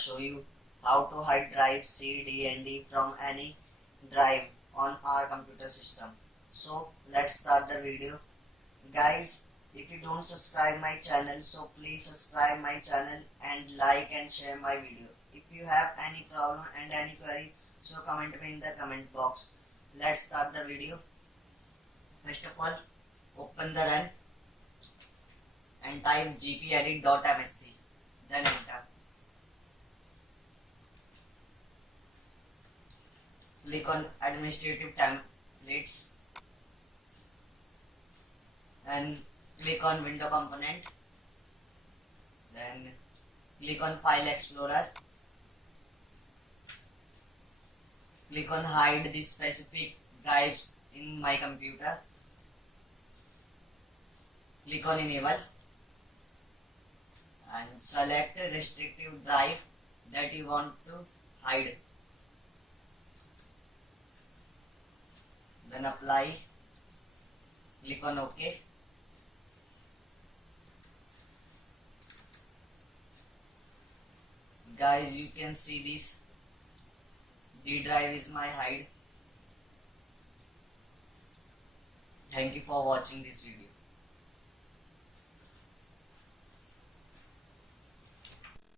show you how to hide drive C, D and D from any drive on our computer system. So let's start the video. Guys, if you don't subscribe my channel, so please subscribe my channel and like and share my video. If you have any problem and any query, so comment me in the comment box. Let's start the video. First of all, open the run and type gpedit.msc, then enter. Click on administrative templates and click on window component, then click on file explorer, click on hide the specific drives in my computer, click on enable and select a restrictive drive that you want to hide, then apply, click on OK. Guys, you can see this D drive is my hide. Thank you for watching this video.